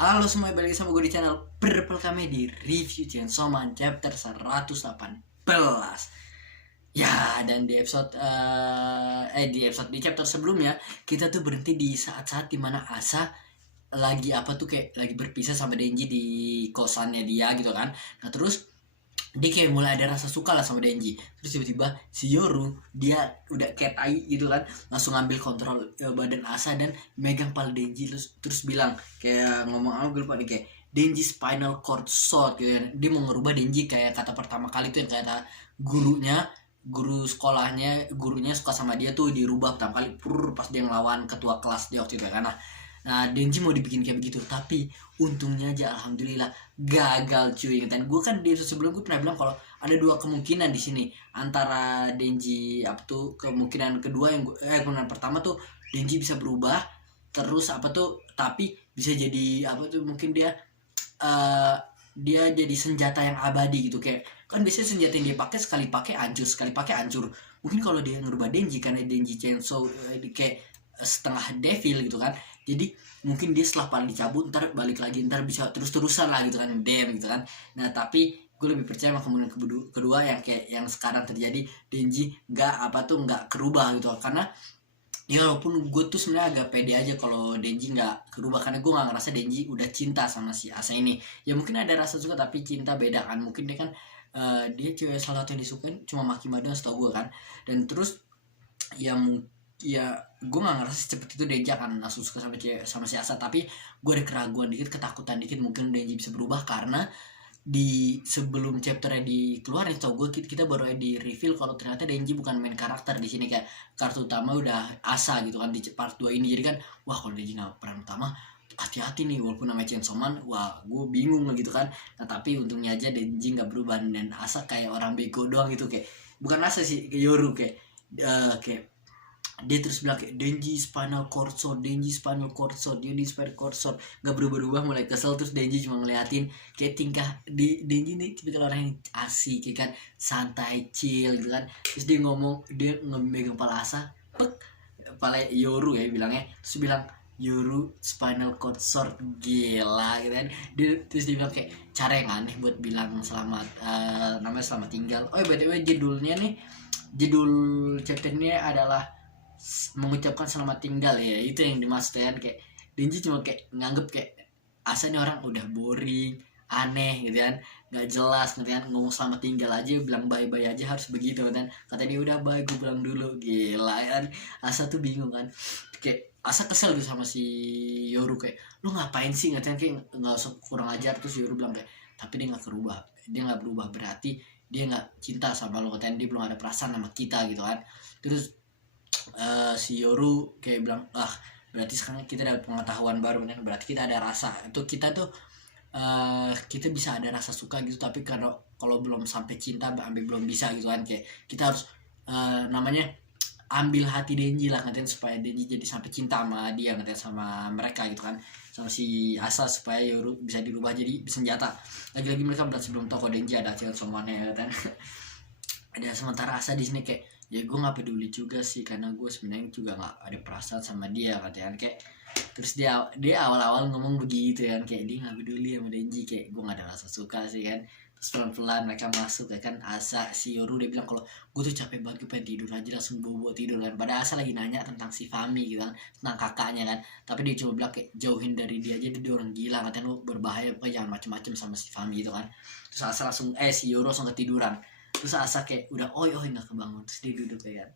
Halo semua, balik sama gue di channel Purple Comedy Review Chainsaw Man chapter 118. Ya, dan di chapter sebelumnya kita tuh berhenti di saat-saat dimana Asa lagi apa tuh kayak lagi berpisah sama Denji di kosannya dia gitu kan. Nah, terus dia kayak mulai ada rasa suka lah sama Denji. Terus tiba-tiba si Yoru dia udah kayak tai gitu kan, langsung ngambil kontrol badan Asa dan megang pala Denji, terus bilang kayak ngomong apa gue lupa nih, kayak Denji spinal cord shot gitu kan. Dia mau ngerubah Denji kayak kata pertama kali tuh yang kata guru sekolahnya, gurunya suka sama dia tuh dirubah pertama kali pas dia ngelawan ketua kelas dia waktu itu kan. Nah, Denji mau dibikin kayak begitu, tapi untungnya aja alhamdulillah gagal cuy. Dan gue kan di sebelum gue pernah bilang kalau ada dua kemungkinan di sini antara Denji apa tuh, kemungkinan kedua yang kemungkinan pertama tuh Denji bisa berubah terus apa tuh, tapi bisa jadi apa tuh, mungkin dia jadi senjata yang abadi gitu. Kayak kan biasanya senjata yang dia pakai sekali pakai hancur. Mungkin kalau dia ngerubah Denji karena Denji Chainsaw kayak setengah devil gitu kan, jadi mungkin dia setelah paling dicabut ntar balik lagi, ntar bisa terus-terusan lah gitu kan, gitu kan. Nah, tapi gue lebih percaya sama kemungkinan kedua yang kayak yang sekarang terjadi, Denji nggak kerubah gitu. Karena ya walaupun gue tuh sebenarnya agak pede aja kalau Denji nggak kerubah, karena gue nggak ngerasa Denji udah cinta sama si Asa ini. Ya mungkin ada rasa suka tapi cinta beda kan, mungkin dia kan dia cewek salah satu yang disukain cuma Maki Madon setahu gue kan. Dan terus ya ya gue nggak ngerasa secepat itu Denji akan langsung suka sama si Asa, tapi gue ada keraguan dikit, ketakutan dikit mungkin Denji bisa berubah. Karena di sebelum chapternya dikeluarin tau gue, kita baru di reveal kalau ternyata Denji bukan main karakter di sini, kayak kartu utama udah Asa gitu kan di part 2 ini. Jadi kan wah, kalau Denji nggak peran utama hati-hati nih, walaupun namanya Chainsaw Man, wah gue bingung lah gitu kan. Nah, tapi untungnya aja Denji nggak berubah dan Asa kayak orang bego doang gitu, kayak bukan Asa sih, kayak Yoru, kayak dia terus bilang kayak Denji spinal cord shot, Denji spinal cord shot, Denji spinal cord shot, nggak berubah-ubah, mulai kesel. Terus Denji cuma ngeliatin kayak tingkah Denji nih tipikal orang yang asik ya kan, santai chill gitu kan. Terus dia ngomong, dia ngemegang kepala Asa, pek kepala Yoru ya bilangnya, terus bilang Yoru spinal cord shot, gila gitu kan. Terus dia bilang kayak cara yang aneh buat bilang selamat, namanya selamat tinggal. Oh ya, btw judul chapter ini adalah mengucapkan selamat tinggal, ya itu yang dimaksud kan. Kayak Denji cuma kayak nganggep kayak Asa ini orang udah boring, aneh gitu kan, nggak jelas gitu kan, ngomong selamat tinggal aja, bilang bye bye aja harus begitu kan. Kata dia udah bye, gue pulang dulu, gila kan. Asa tuh bingung kan, kayak Asa kesel gitu sama si Yoru, kayak lu ngapain sih, ngatain kayak nggak usah kurang ajar. Terus Yoru bilang kayak tapi dia nggak berubah berarti dia nggak cinta sama lo, katanya dia belum ada perasaan sama kita gitu kan. Terus si Yoru kayak bilang berarti sekarang kita ada pengetahuan baru kan, berarti kita ada rasa itu, kita bisa ada rasa suka gitu, tapi kalau belum sampai cinta ambil belum bisa gitu kan. Kayak kita harus namanya ambil hati Denji lah katanya, supaya Denji jadi sampai cinta sama dia katanya, sama mereka gitu kan, sama si Asa, supaya Yoru bisa dirubah jadi senjata. Lagi-lagi mereka belum tahu kalau Denji ada Chainsaw Man-nya kan. Ada sementara Asa di sini kayak ya gue nggak peduli juga sih, karena gue sebenarnya juga nggak ada perasaan sama dia katanya kayak. Terus dia awal-awal ngomong begitu kan, kayak dia nggak peduli sama Denji, kayak gue nggak ada rasa suka sih kan. Terus pelan-pelan mereka masuk ya kan. Asa si Yoru dia bilang kalau gue tuh capek banget, gue pengen tidur aja, langsung bobo tidur kan. Pada Asa lagi nanya tentang si Fami gitu kan, tentang kakaknya kan, tapi dia cuma bilang kayak jauhin dari dia aja, dia orang gila katanya, lu berbahaya, pokoknya jangan macem-macem sama si Fami gitu kan. Terus Asa langsung si Yoru langsung ketiduran. Terus Asa kayak udah oi nggak kebangun, terus dia duduk ya kan.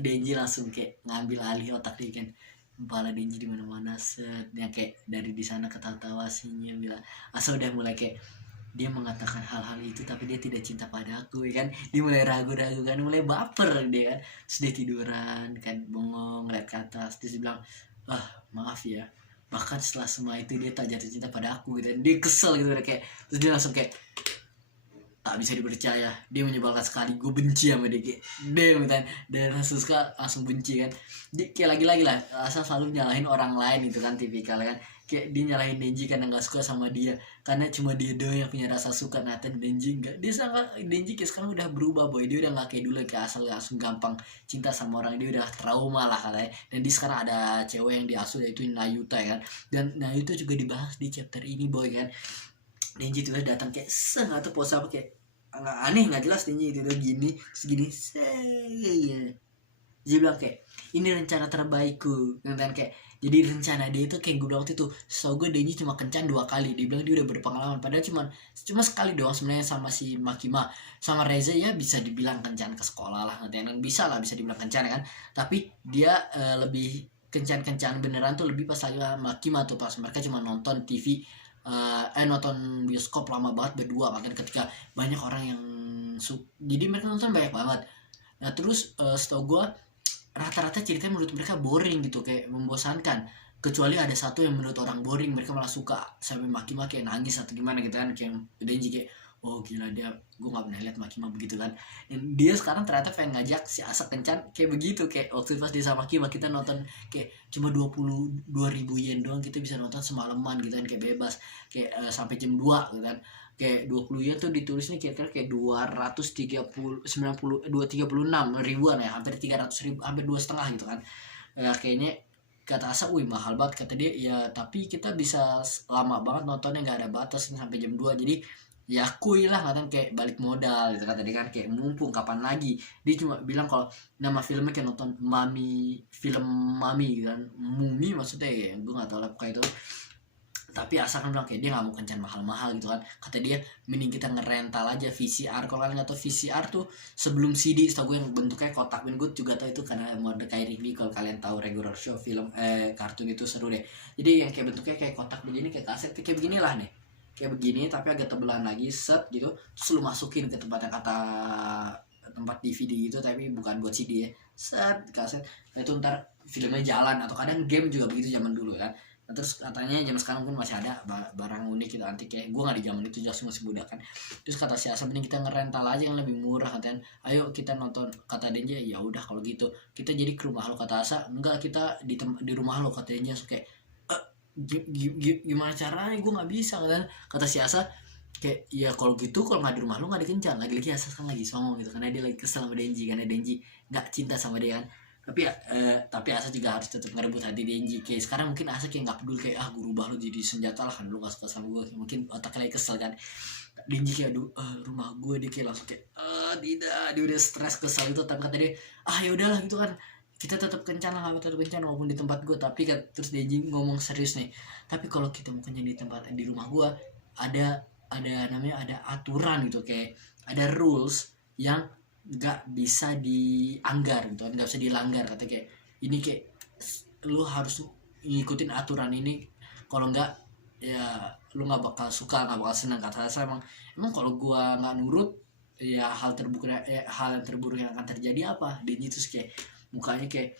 Denji langsung kayak ngambil alih otak dia kan, kepala Denji di mana-mana set, yang kayak dari di sana ketawa-tawa senyum bilang. Asa udah mulai kayak dia mengatakan hal-hal itu tapi dia tidak cinta padaku ya kan. Dia mulai ragu-ragu kan, mulai baper dia kan. Terus dia tiduran kan, bengong ngeliat ke atas. Terus dia bilang maaf ya, bahkan setelah semua itu dia tak jatuh cinta pada aku gitu. Dia kesel gitu kayak. Terus dia langsung kayak tak bisa dipercaya, dia menyebalkan sekali, gue benci sama dia kayak damn kan, dan Sasuke langsung benci kan. Dia kayak lagi-lagi lah asal selalu nyalahin orang lain itu kan, tipikal kan, kayak dia nyalahin Denji karena nggak suka sama dia, karena cuma dia doang yang punya rasa suka, Nathan Denji enggak. Dia sangat, Denji kayak sekarang udah berubah boy, dia udah nggak kayak dulu kayak asal langsung gampang cinta sama orang, dia udah trauma lah katanya. Dan dia sekarang ada cewek yang diasuh yaitu Nayuta ya kan, dan Nayuta juga dibahas di chapter ini boy kan. Denji tuh datang kayak nggak tuh pose apa kayak nggak aneh nggak jelas, Denji itu gini segini saya, dia bilang kayak ini rencana terbaikku dan kayak, jadi rencana dia itu kayak gue bilang waktu itu, so gue Denji cuma kencan 2 kali, dia bilang dia udah berpengalaman, padahal cuma sekali doang sebenarnya sama si Makima. Sama Reza ya bisa dibilang kencan ke sekolah lah nanti, bisa lah bisa dibilang kencan kan, tapi dia lebih kencan beneran tuh lebih pas lagi sama Makima tuh, pas mereka cuma nonton TV, nonton bioskop lama banget berdua, makanya ketika banyak orang yang jadi mereka nonton banyak banget. Nah terus setahu gue rata-rata ceritanya menurut mereka boring gitu, kayak membosankan, kecuali ada satu yang menurut orang boring mereka malah suka, sampai maki-maki nangis atau gimana gitu kan, kayak Denji kayak oh gila dia, gue nggak pernah lihat Makima begitu kan. Dan dia sekarang ternyata pengen ngajak si Asa kencan kayak begitu, kayak waktu pas di sama Makima kita nonton kayak cuma 22.000 yen doang, kita bisa nonton semalaman gitu kan, kayak bebas, kayak sampai jam 2 gitu kan. Kayak 20 yen tuh ditulisnya kira-kira kayak 236 ribuan ya, hampir 300 ribu, hampir 2,5 gitu kan. Kayaknya kata Asa, wih mahal banget kata dia. Ya tapi kita bisa lama banget nontonnya, nggak ada batas sampai jam 2, jadi ya kuy lah kan, kayak balik modal gitu kata dia kan, kayak mumpung kapan lagi. Dia cuma bilang kalau nama filmnya kayak nonton film Mami gitu kan, Mumi maksudnya ya, gue nggak tahu lah kayak itu. Tapi Asa kan bilang kayak dia nggak mau kencan mahal-mahal gitu kan, kata dia mending kita ngerental aja VCR. Kalau kalian nggak tahu VCR tuh sebelum CD, setahu gue yang bentuknya kotak, dan gue juga tahu itu karena Mordecai Rigby. Kalau kalian tahu regular show film kartun itu seru deh. Jadi yang kayak bentuknya kayak kotak begini, kayak kaset kayak beginilah nih, kayak begini tapi agak tebelan lagi, set gitu, terus lu masukin ke tempat yang kata tempat DVD gitu, tapi bukan buat CD ya, set kaset. Nah, itu ntar filmnya jalan, atau kadang game juga begitu zaman dulu kan. Nah, terus katanya zaman sekarang pun masih ada barang unik gitu antik, kayak gue nggak di zaman itu, jelas masih muda kan. Terus kata si Asa mending kita ngerental aja yang lebih murah katanya, ayo kita nonton. Kata Denja ya udah kalau gitu kita jadi ke rumah lo, kata Asa enggak kita di rumah lo, kata Denja. Kayak gimana caranya, gue nggak bisa kan, kata si Asa kayak ya kalau gitu kalau nggak di rumah lo nggak dikencan. Lagi-lagi Asa kan lagi songong gitu karena dia lagi kesel sama Denji, karena Denji nggak cinta sama dia kan. Tapi ya tapi Asa juga harus tetap ngerebut hati Denji. Kayak sekarang mungkin Asa kayak nggak peduli, kayak gue rubah lo jadi senjata lah kan, lo nggak suka sama gue, mungkin otaknya lagi kesel kan. Denji kayak aduh rumah gue, dia kayak langsung kayak tidak, dia udah stres kesel itu. Tapi kata dia ya udahlah gitu kan, kita tetap kencan lah, tetap kencan walaupun di tempat gue. Tapi kan terus Denji ngomong serius nih, tapi kalau kita mau kencan di rumah gue, ada namanya ada aturan gitu, kayak ada rules yang nggak bisa dianggar gitu kan, nggak bisa dilanggar. Kata kayak ini kayak lu harus ngikutin aturan ini, kalau nggak ya lu nggak bakal suka, nggak bakal senang. Kata saya emang kalau gua nggak nurut ya hal yang terburuk yang akan terjadi apa. Dia terus kayak mukanya kayak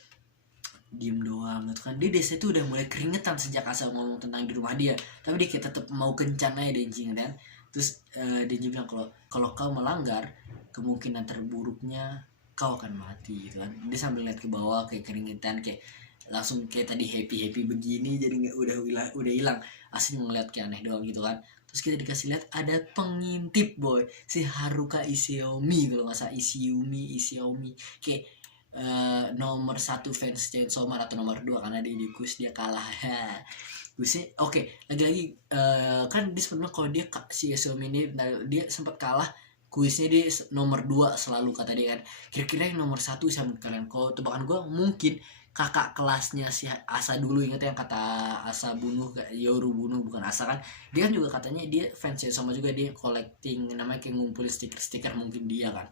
diem doang gitu kan. Dia desa itu udah mulai keringetan sejak Asa ngomong tentang di rumah dia, tapi dia kayak tetap mau kencan aja Denji kan. Terus Denji bilang kalau kau melanggar, kemungkinan terburuknya kau akan mati gitu kan. Dia sambil lihat ke bawah kayak keringetan, kayak langsung kayak tadi happy begini, jadi nggak udah hilang. Asli ngeliat kayak aneh doang gitu kan. Terus kita dikasih lihat ada pengintip boy, si Haruka Ishiyomi kalau nggak salah, Ishiyomi kayak nomor 1 fans Chainsaw Man atau nomor 2 karena di quiz dia kalah. Quiz oke. Lagi-lagi kan dia sebenarnya kalau dia si Ishiyomi ini dia sempat kalah kuisnya, dia nomor 2 selalu kata dia kan. Kira-kira yang nomor 1 sama kalian, kalau tebakan gue mungkin kakak kelasnya si Asa dulu, inget yang kata Asa bunuh, Yoru bunuh bukan Asa kan. Dia kan juga katanya dia fansnya sama juga, dia collecting namanya kayak ngumpulin stiker mungkin dia kan.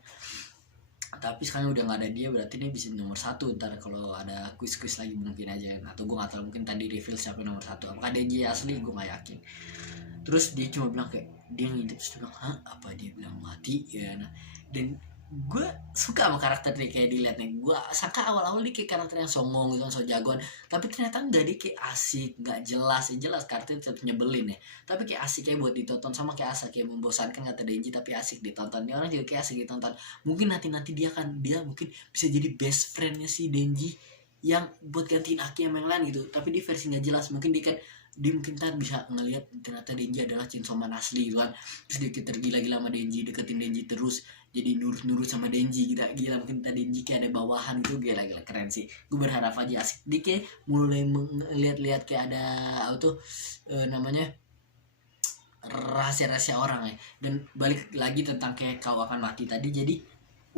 Tapi sekarang udah nggak ada dia, berarti ini bisa nomor 1 ntar kalau ada kuis lagi mungkin aja. Atau gue nggak tahu, mungkin tadi reveal siapa nomor 1, apakah Denji asli gue nggak yakin. Terus dia cuma bilang kayak dia ngintip, terus dia bilang apa, dia bilang mati ya. Nah, dan gue suka sama karakter dia kayak dilihat nih. Gue sangka awal-awal dia kayak karakter yang songong gitu kan, so jagoan, tapi ternyata enggak, dia kayak asik, nggak jelas ya, jelas karakternya tetap nyebelin ya, tapi kayak asik kayak buat ditonton. Sama kayak Asa, kayak membosankan kata Denji tapi asik ditonton, dia orang juga kayak asik ditonton. Mungkin nanti dia mungkin bisa jadi best friendnya si Denji yang buat gantiin Aki yang lain gitu, tapi di versi nggak jelas. Mungkin dia mungkin ntar bisa ngelihat ternyata Denji adalah Chainsaw Man asli gitu kan, terus dia tergila-gila sama Denji, deketin Denji terus, jadi nurut-nurut sama Denji. Gila mungkin tadi Denji kayak ada bawahan gitu, gila keren sih. Gue berharap aja asik dia kayak mulai lihat-lihat kayak ada apa tuh namanya rahasia-rahasia orang ya. Dan balik lagi tentang kayak kau akan mati tadi, jadi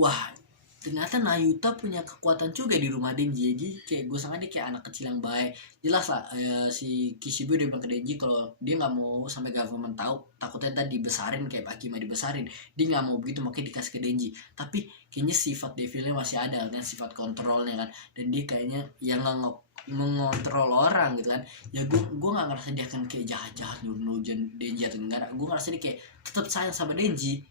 wah ternyata Nayuta punya kekuatan juga di rumah Denji. Jadi kayak gue sangka dia kayak anak kecil yang baik. Jelas lah si Kishibe udah bilang ke Denji kalau dia nggak mau sampai government tahu, takutnya tadi dibesarin kayak Pak Kima dibesarin. Dia nggak mau begitu, makanya dikasih ke Denji. Tapi kayaknya sifat devilnya masih ada kan, sifat kontrolnya kan, dan dia kayaknya yang nggak mengontrol orang gitu kan. Ya gue nggak ngerasa dia akan kayak jahat-jahat nujen Denji atau enggak. Gue ngerasa dia kayak tetap sayang sama Denji,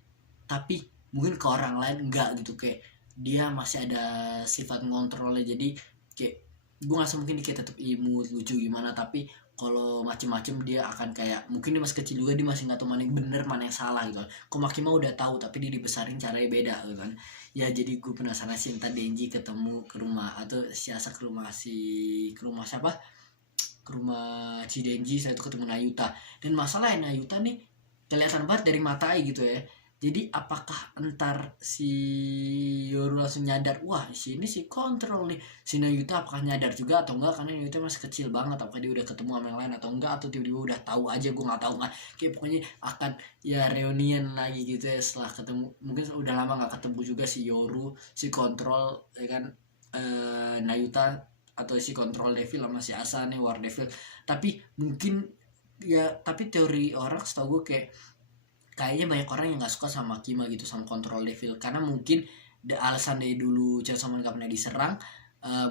tapi mungkin ke orang lain enggak gitu, kayak dia masih ada sifat ngontrolnya. Jadi kayak gue nggak mungkin dia kayak tetap imut lucu gimana, tapi kalau macem-macem dia akan kayak, mungkin dia masih kecil juga, dia masih nggak tahu mana yang bener mana yang salah gitu kan. Kok Makima udah tahu tapi dia dibesarin caranya beda gitu kan. Ya jadi gue penasaran sih entar Denji ketemu ke rumah, atau si Asa ke rumah siapa, ke rumah Cidenji, saya itu ketemu Nayuta. Dan masalah Nayuta nih kelihatan banget dari mata gitu ya. Jadi apakah entar si Yoru langsung nyadar, wah si ini si kontrol nih, si Nayuta apakah nyadar juga atau enggak, karena Nayuta masih kecil banget, apakah dia udah ketemu sama yang lain atau enggak, atau tiba-tiba udah tahu aja, gue nggak tahu kan. Kayak pokoknya akan ya reunian lagi gitu ya setelah ketemu, mungkin udah lama nggak ketemu juga si Yoru, si kontrol ya kan, Nayuta, atau si kontrol devil sama si Asa nih war devil. Tapi mungkin ya, tapi teori orang setahu gue kayak kayaknya banyak orang yang nggak suka sama Makima gitu, sama kontrol devil, karena mungkin alasan dari dulu Chainsaw Man gak pernah diserang,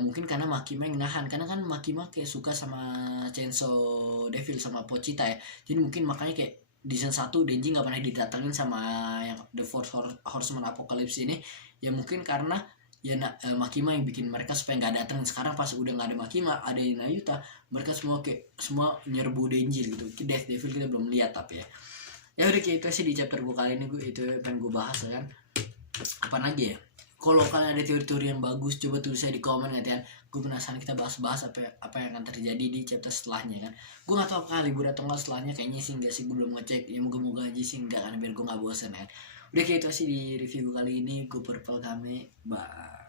mungkin karena Makima yang nahan, karena kan Makima kayak suka sama Chainsaw Devil sama Pochita ya. Jadi mungkin makanya kayak di season 1 Denji nggak pernah didatengin sama yang The Four Horseman Apocalypse ini. Ya mungkin karena ya Makima yang bikin mereka supaya nggak datang. Sekarang pas udah nggak ada Makima, ada Nayuta, mereka semua nyerbu Denji gitu. Death Devil kita belum lihat tapi ya udah kayak itu sih di chapter gue kali ini. Gue itu pengen gue bahas ya kan. Apa lagi ya, kalau kalian ada teori-teori yang bagus coba tulis saya di komen ya. Gue penasaran kita bahas apa yang akan terjadi di chapter setelahnya kan. Gue nggak tahu apakah libur atau nggak setelahnya, kayaknya sih enggak sih, gue belum ngecek ya, moga-moga aja sih enggak kan, biar gue nggak bosan ya. Udah kayak itu sih di review gue kali ini. Gue Purple Kame, bye.